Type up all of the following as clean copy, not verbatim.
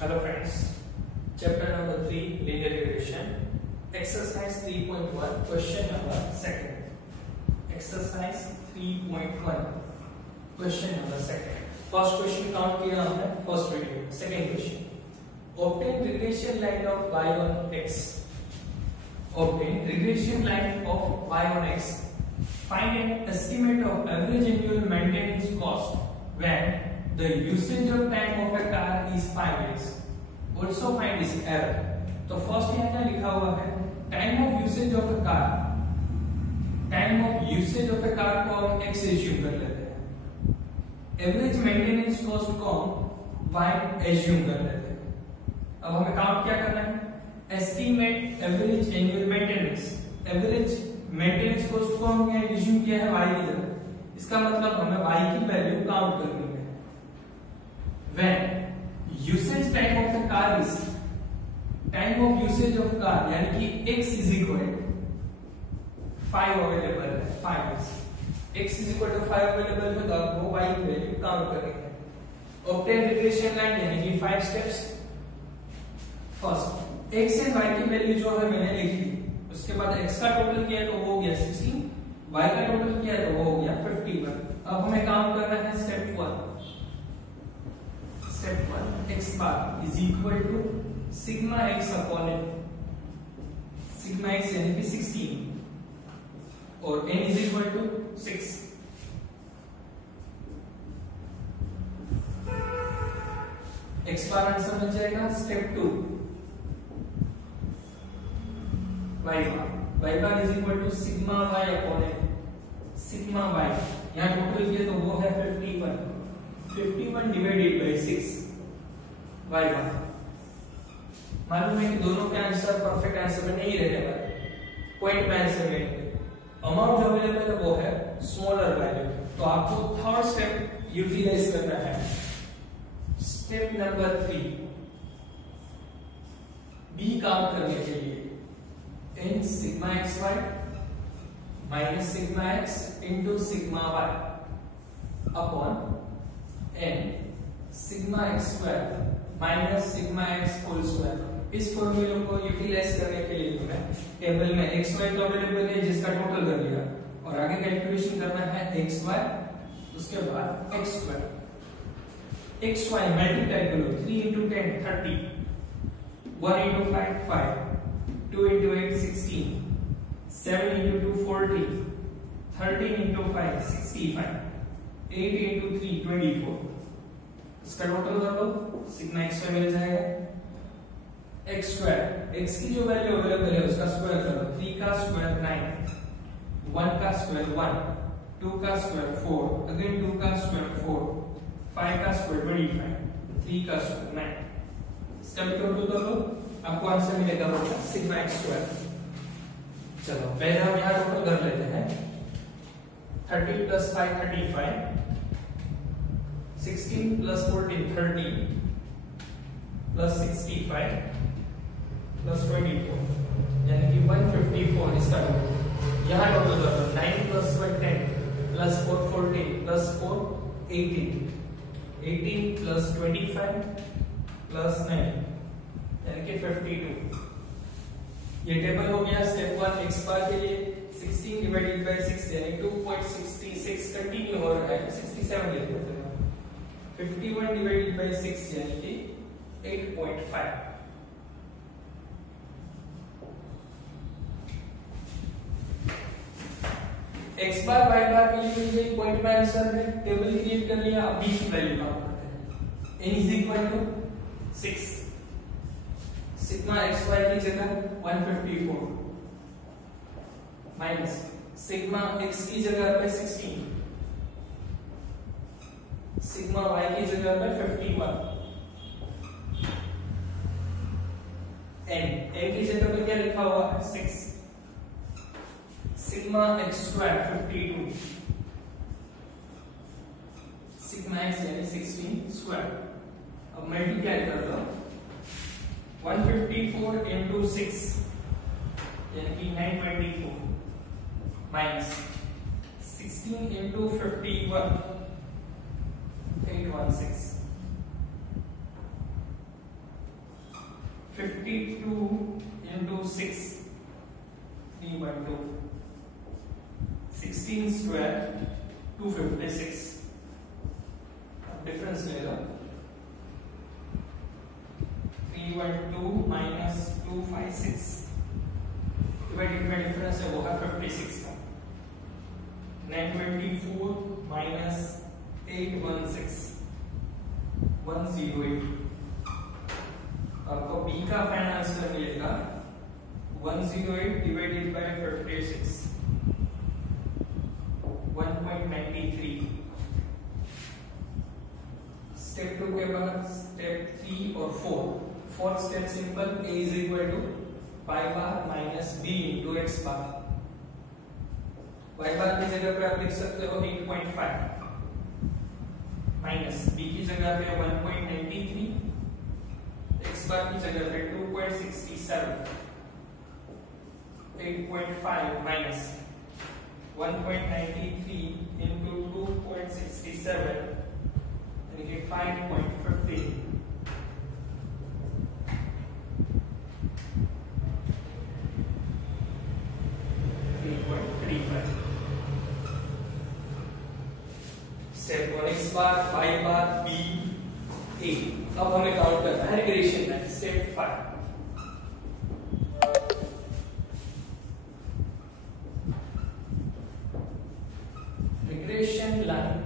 Hello friends, chapter number 3 linear regression, exercise 3.1, question number 2. Exercise 3.1, question number 2. First question count किया हमने first video. Second question, obtain regression line of y on x. Obtain regression line of y on x. Find an estimate of average annual maintenance cost when the usage of time of a car is 5 years. Also find its error. तो first यहाँ क्या लिखा हुआ है, time of usage of a car. Time of usage of a car को हम x assume कर लेते हैं. एवरेज मेंटेनेंस कॉस्ट को हम y एज्यूम कर लेते हैं. अब हमें काउंट क्या करना है, estimate average annual maintenance. Average maintenance cost को हम क्या एज्यूम किया है, y की जगह. इसका मतलब हमें y की वैल्यू काउंट करनी है. When usage time of a car is, time of usage of car यानी कि x is equal 5 अवेलेबल है, 5 years. x is equal to 5 available है तो आपको y की वैल्यू काउंट करनी है. obtain regression line यानी कि 5 steps. First x and y की वैल्यू जो है मैंने लिख दी. उसके बाद x का टोटल किया तो वो हो गया 16, y का टोटल किया तो वो हो गया 51. अब हमें काउंट करना है step 1. Step 1, x bar is equal to sigma x upon n. Sigma x यानी कि 16 और n is equal to 6. x bar answer बन जाएगा. Step 2, y bar is equal to sigma y upon n. Sigma y यहाँ total किया तो वो है 51. 51 डिवाइडेड बाय 6 y bar. मालूम है कि दोनों के आंसर परफेक्ट आंसर में नहीं रहने वाले, पॉइंट में आंसर में अमाउंट जो अवेलेबल है वो है स्मॉलर वैल्यू. तो आपको थर्ड स्टेप यूटिलाइज करना है. स्टेप नंबर 3, b काउंट करने के लिए n sigma xy minus sigma x into sigma y upon n sigma x square minus sigma x whole square. इस फॉर्मूले को यूटिलाइज करने के लिए हमें टेबल में xy तो अवेलेबल है जिसका टोटल कर लिया और आगे कैलकुलेशन करना है xy, उसके बाद x स्क्वायर. xy मल्टीप्लाई करो 3 into 10 30, 1 into 5 5, 2 into 8 16, 7 into 2 40, 13 into 5 65, 8 into 3 24. इसका टोटल कर लो, सिग्मा x मिल जाएगा. x स्क्वायर, x की जो वैल्यू अवेलेबल है उसका स्क्वायर करो. 3 का स्क्वायर 9, 1 का स्क्वायर 1, 2 का स्क्वायर 4, अगेन 2 का स्क्वायर 4, 5 का स्क्वायर 25, 3 का स्क्वायर 9. इसका भी टोटल कर लो, आपको आंसर मिलेगा वो सिग्मा x स्क्वायर. चलो पहले हम यहाँ टोटल कर लेते हैं. 30 plus 5 35, 16 plus 14 30, plus 65 plus 24 यानी कि 154. इसका यहाँ टोटल कर दो. 9 plus 1 10 plus 4 14 plus 4 18, 18 plus 25 plus 9 यानी कि 52. ये टेबल हो गया. स्टेप 1 x बार के लिए 16 डिवाइडेड बाय 6 यानी 2.66 कंटिन्यू हो रहा है. 67 लिख देते हैं. 51 डिवाइडेड बाय 6 यानी कि 8.5. x बार y बार के लिए मुझे पॉइंट में आंसर है. टेबल क्रिएट कर लिया. अब b की वैल्यू काउंट करते हैं. n is equal to 6. Sigma xy की जगह 154 माइनस सिग्मा x की जगह पे 16, सिग्मा y की जगह पे 51, n की जगह पे क्या लिखा हुआ है 6, sigma x square 52, sigma x यानी 16 स्क्वायर. अब मल्टीप्लाई कर दो. 154 into 6 यानी कि 924 minus 16 into 51 816. 52 into 6 312 16 square 256 difference ले लो 312 minus 256 डिवाइडेड बाय डिफरेंस है वो है 56 का 924 minus 816 108 आपको बी का फाइनल आंसर मिलेगा 108 डिवाइडेड बाय 56 1.93 स्टेप 2 के बाद स्टेप 3 और 4 fourth step simple a is equal to y bar minus b into x bar y bar की जगह पे आप लिख सकते हो 8.5 माइनस b की जगह पे 1.93 x bar की जगह पे 2.67 8.5 minus 1.93 into 2.67 यानी कि 5.15 3.35 step 1 x bar y bar b a अब हमें काउंट करना है regression line step 5 regression line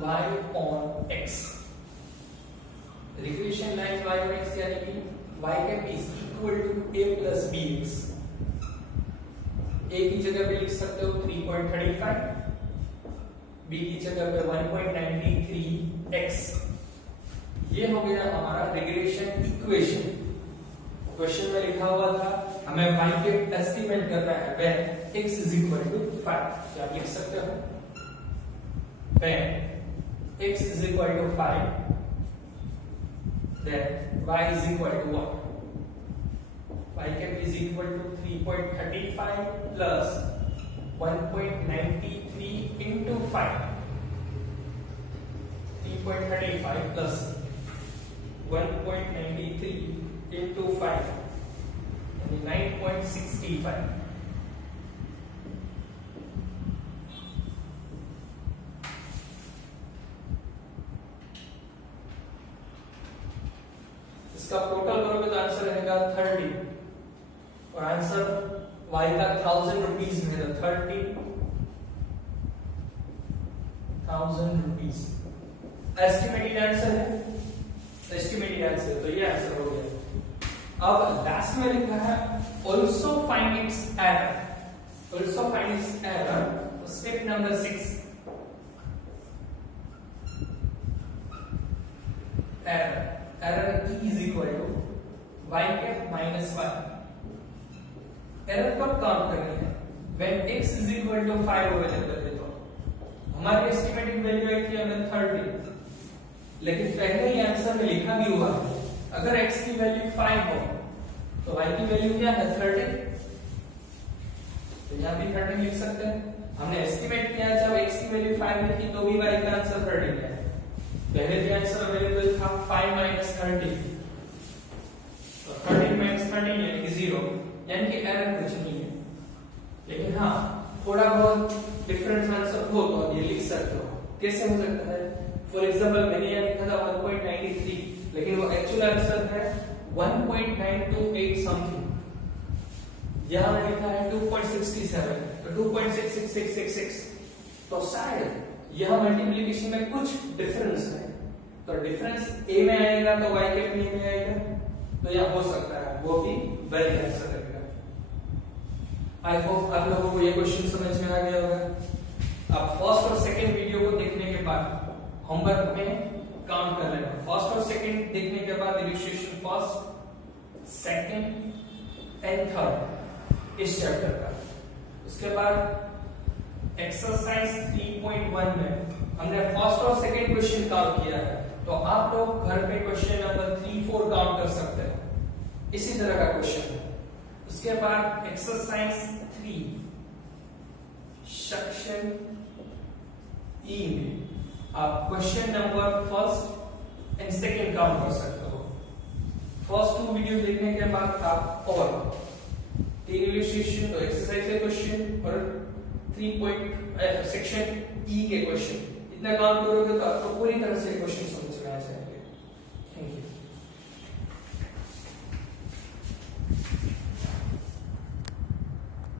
y on x regression line y on x यानी कि y cap is equal to a plus bx a की जगह पे लिख सकते हो 3.35 b की जगह पे 1.93x ये हो गया हमारा रिग्रेशन इक्वेशन क्वेश्चन में लिखा हुआ था हमें y के एस्टीमेट करना है when x is equal to 5 क्या लिख सकते हो when x is equal to 5 then y is equal to what y cap is equal to 3.35 plus 1.93 into 5 3.35 plus 1.93 into 5 9.65 इसका टोटल करोगे तो आंसर रहेगा 30 और आंसर y का 1000 रुपीज में 30,000 रुपीज एस्टिमेटेड आंसर है एस्टिमेटेड आंसर तो ये आंसर हो गया अब लास्ट में लिखा है also find its error step number 6 error e is equal to y cap minus 1 error कब काउंट करनी है when x is equal to 5 available है तो हमारी एस्टिमेटेड वैल्यू आई थी हमें 30 लेकिन पहले ही आंसर में लिखा भी हुआ है अगर x की वैल्यू 5 हो तो y की वैल्यू क्या है 30 तो यहां भी 30 लिख सकते हैं हमने एस्टिमेट किया जब x की वैल्यू 5 थी तो भी y का आंसर 30 है पहले भी आंसर अवेलेबल था 5 minus 30 तो 30 minus 30 यानी कि 0 यानी कि एरर कुछ नहीं है लेकिन हाँ थोड़ा बहुत डिफरेंस आंसर हो तो ये लिख सकते हो कैसे हो सकता है फॉर एग्जांपल मैंने यहाँ लिखा था 1.93 लेकिन वो एक्चुअल आंसर है 1.928 समथिंग यहाँ मैंने लिखा है 2.67 तो 2.66666 तो शायद यह मल्टीप्लिकेशन में कुछ डिफरेंस है तो डिफरेंस a में आएगा तो y के b में आएगा तो यह हो सकता है वो भी वैलिड आंसर रहेगा आई होप आप लोगों को ये क्वेश्चन समझ में आ गया होगा अब फर्स्ट और सेकंड वीडियो को देखने के बाद होमवर्क में काउंट कर लेना फर्स्ट और सेकंड देखने के बाद illustration first second and third इस चैप्टर का उसके बाद एक्सरसाइज 3.1 में हमने फर्स्ट और सेकंड क्वेश्चन काउंट किया है तो आप लोग घर पे क्वेश्चन नंबर 3-4 काउंट कर सकते हैं इसी तरह का क्वेश्चन है उसके बाद एक्सरसाइज 3 सेक्शन ई में आप question number first and second count कर सकते हो 2 वीडियो देखने के बाद आप और 3 इलस्ट्रेशन एक्सरसाइज के क्वेश्चन और 3 पॉइंट सेक्शन ई के क्वेश्चन इतना काम करोगे तो आपको पूरी तरह से क्वेश्चन